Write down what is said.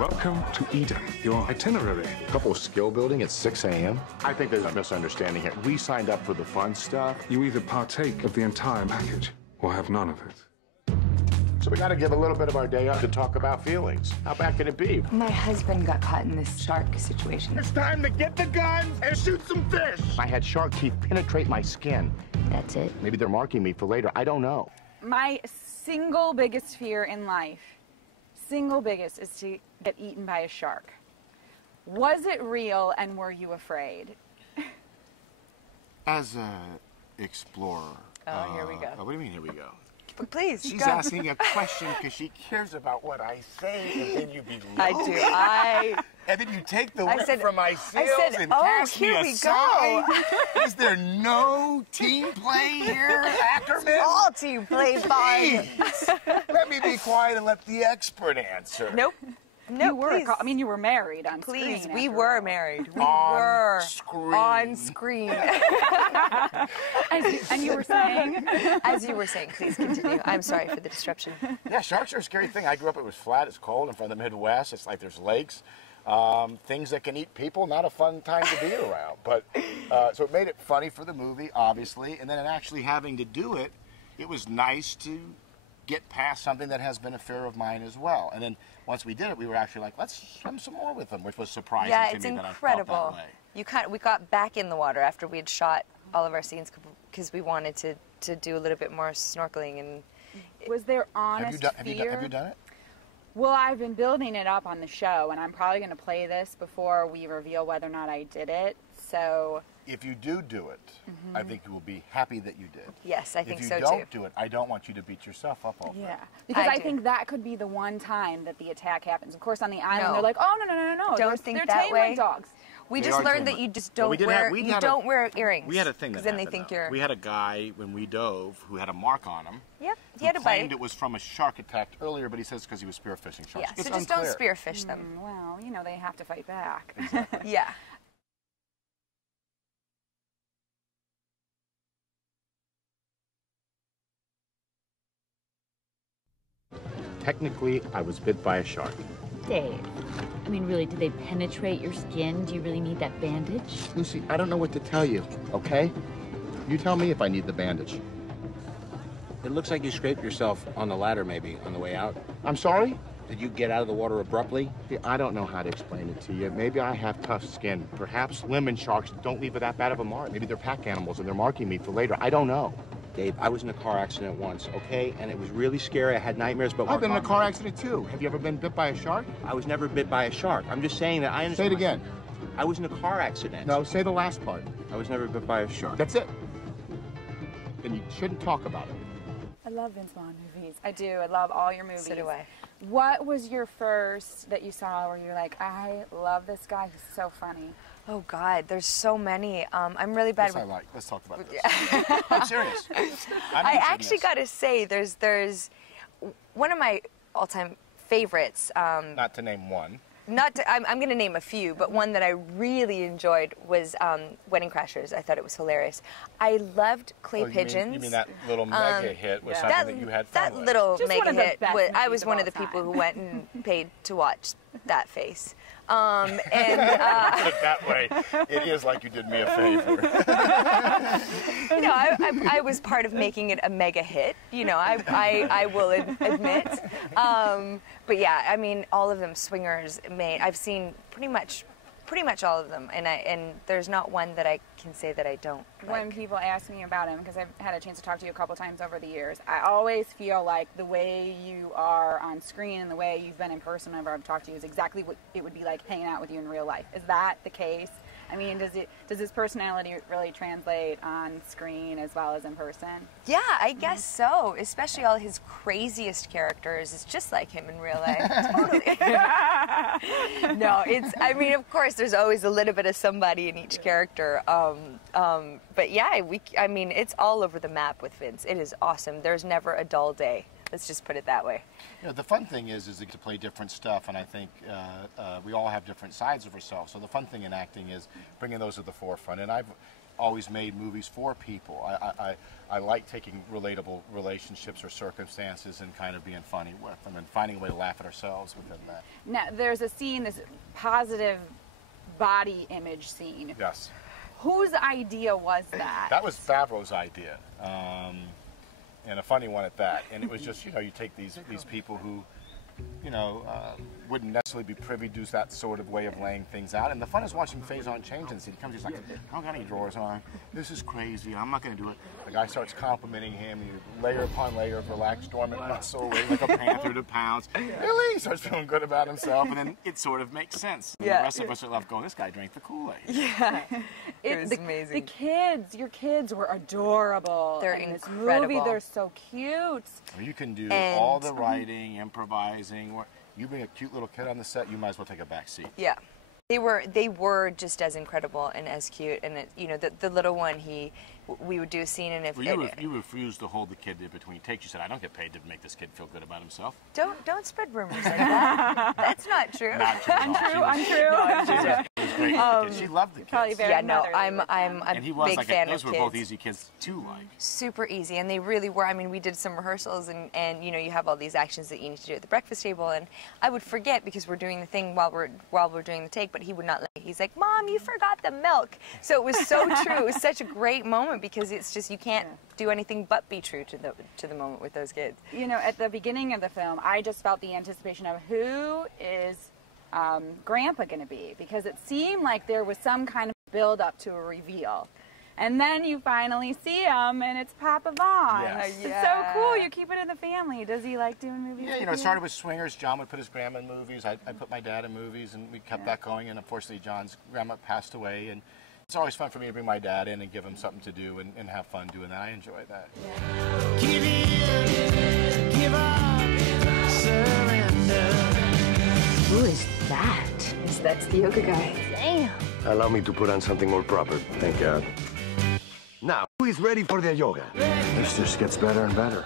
Welcome to Eden, your itinerary. Couple skill building at 6 a.m.? I think there's a misunderstanding here. We signed up for the fun stuff. You either partake of the entire package or have none of it. So we got to give a little bit of our day up to talk about feelings. How bad can it be? My husband got caught in this shark situation. It's time to get the guns and shoot some fish. I had shark teeth penetrate my skin. That's it? Maybe they're marking me for later. I don't know. My single biggest fear in life, is to get eaten by a shark. Was it real and were you afraid? As a explorer. Oh, here we go. What do you mean, here we go? But please, She's asking a question because she cares about what I say, and then you below. I do. And then you take the whip from my sails and oh, cast here me we aside. go. Is there no team play here, Ackerman? All team play, Vaughn. Let me be quiet and let the expert answer. Nope. No, you were. please. I mean, you were married on Please, screen. we were married. We On were screen. on screen. And you were saying? As you were saying, please continue. I'm sorry for the disruption. Yeah, sharks are a scary thing. I grew up, it was flat, it's cold, and from the Midwest, it's like there's lakes. Things that can eat people, not a fun time to be around. But so it made it funny for the movie, obviously, and then in actually having to do it, it was nice to get past something that has been a fear of mine as well. And then once we did it, we were actually like, let's swim some more with them, which was surprising to me that I felt that way. We got back in the water after we had shot all of our scenes because we wanted to do a little bit more snorkeling. And was there honest fear? Have you done it? Well, I've been building it up on the show, and I'm probably going to play this before we reveal whether or not I did it. So if you do it, I think you will be happy that you did. Yes, I think so too. If you don't do it, I don't want you to beat yourself up over it. Yeah, because I think that could be the one time that the attack happens. Of course, on the island, they're like, oh, no. Don't think they're that tame way. like dogs. We just learned that you just don't don't wear earrings. We had a thing that then they think you're. We had a guy when we dove who had a mark on him. Yep, he had a bite. Claimed it was from a shark attack earlier, but he says because he was spearfishing sharks. Yeah, it's so just unclear. don't spearfish them. Well, they have to fight back. Exactly. Yeah. Technically, I was bit by a shark. Dave, I mean, really, did they penetrate your skin? Do you really need that bandage? Lucy, I don't know what to tell you, okay? You tell me if I need the bandage. It looks like you scraped yourself on the ladder, maybe, on the way out. I'm sorry? Did you get out of the water abruptly? See, I don't know how to explain it to you. Maybe I have tough skin. Perhaps lemon sharks don't leave that bad of a mark. Maybe they're pack animals and they're marking me for later. I don't know. Dave, I was in a car accident once, okay? And it was really scary. I had nightmares, but... I've been in a car accident, too. Have you ever been bit by a shark? I was never bit by a shark. I'm just saying that I understand... Say it again. I was in a car accident. No, say the last part. I was never bit by a shark. That's it. Then you shouldn't talk about it. I love Vince Vaughn movies. I do. I love all your movies. So do I. What was your first that you saw where you're like, I love this guy. He's so funny. Oh God, there's so many. I'm really bad with. Let's talk about this. I'm serious. I actually got to say, there's one of my all-time favorites. Not to name one. I'm going to name a few, but one that I really enjoyed was Wedding Crashers. I thought it was hilarious. I loved Clay Pigeons. You mean that little mega hit was something that you had fun with? That little mega hit. I was one of the time. people who went and paid to watch that face. And put it that way, it is like you did me a favor. I was part of making it a mega hit. I will admit. But yeah, I mean, all of them swingers made. I've seen pretty much all of them, and there's not one that I can say that I don't like. When people ask me about him, because I've had a chance to talk to you a couple times over the years, I always feel like the way you are on screen and the way you've been in person whenever I've talked to you is exactly what it would be like hanging out with you in real life. Is that the case? I mean, does his personality really translate on screen as well as in person? Yeah, I guess so. Especially all his craziest characters. It's just like him in real life. Totally. No, I mean, of course, there's always a little bit of somebody in each character. But yeah, I mean, it's all over the map with Vince. It is awesome. There's never a dull day. Let's just put it that way. The fun thing is to play different stuff, and I think we all have different sides of ourselves. So the fun thing in acting is bringing those to the forefront. And always made movies for people. I like taking relatable relationships or circumstances and kind of being funny with them and finding a way to laugh at ourselves within that. Now, there's a scene, this positive body image scene. Yes. Whose idea was that? That was Favreau's idea, and a funny one at that. And it was just, you know, you take these people who, you know, wouldn't necessarily be privy to that sort of way of laying things out. And the fun is watching Faison change and see. He comes, he's like, I don't got any drawers on. This is crazy. I'm not going to do it. The guy starts complimenting him. You layer upon layer of relaxed, dormant muscle, like a panther to pounce. Really? He starts feeling good about himself, and then it sort of makes sense. Yeah. The rest of us are left going, this guy drank the Kool-Aid. Yeah. It was the, amazing. The kids, your kids were adorable. They're in this incredible. movie. They're so cute. I mean, you can do all the writing, improvising. You bring a cute little kid on the set, you might as well take a back seat. Yeah. They were just as incredible and as cute, and you know, the little one, we would do a scene, and if well, you refused to hold the kid in between takes. You said, I don't get paid to make this kid feel good about himself. don't spread rumors like that. That's not true. Not true. Untrue. It was great. She loved the kids. Probably very Yeah, no, motherly I'm a and he was big like fan those of were kids. both easy kids to like. Super easy, and they really were. I mean, we did some rehearsals, and you know, you have all these actions that you need to do at the breakfast table, and I would forget because we're doing the thing while we're doing the take, but he would not let me. He's like, Mom, you forgot the milk. So it was so true. It was such a great moment because it's just, you can't do anything but be true to the moment with those kids. You know, at the beginning of the film, I just felt the anticipation of who is Grandpa going to be, because it seemed like there was some kind of build up to a reveal. And then you finally see him, and it's Papa Vaughn. Yes. It's so cool. You keep it in the family. Does he like doing movies? Yeah, you know, it started with Swingers. John would put his grandma in movies. I put my dad in movies, and we kept that going. And unfortunately, John's grandma passed away. And it's always fun for me to bring my dad in and give him something to do and have fun doing that. I enjoy that. Yeah. Give in, give up, surrender. Who is that? That's the yoga guy. Damn. Allow me to put on something more proper. Thank God. Now, who is ready for their yoga? This just gets better and better.